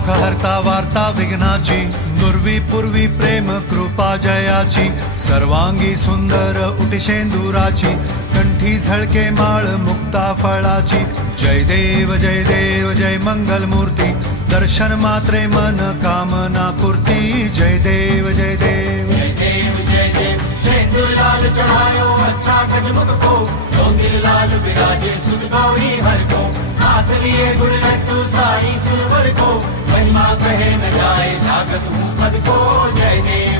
सुख हरता वार्ता विघ्नाची, नुरवी पूर्वी प्रेम कृपा जयाची, सर्वांगी सुंदर उटी शेंदुराची, कंठी झळके माळ मुक्ता फळाची। जय देव जय देव जय मंगल मूर्ती, दर्शन मात्रे मन कामना पूर्ती। जय देव जय देव जय देव जय देव शेंदूर लाल चढ़ायो अच्छा गजमुख को, डोंगिर लाल बिराजे सुध गौरी हर को, हाथ लिए गुड़ लड्डू साई सुरवर को, महिमा कहे न जाए जागत हूँ पद को। जय देव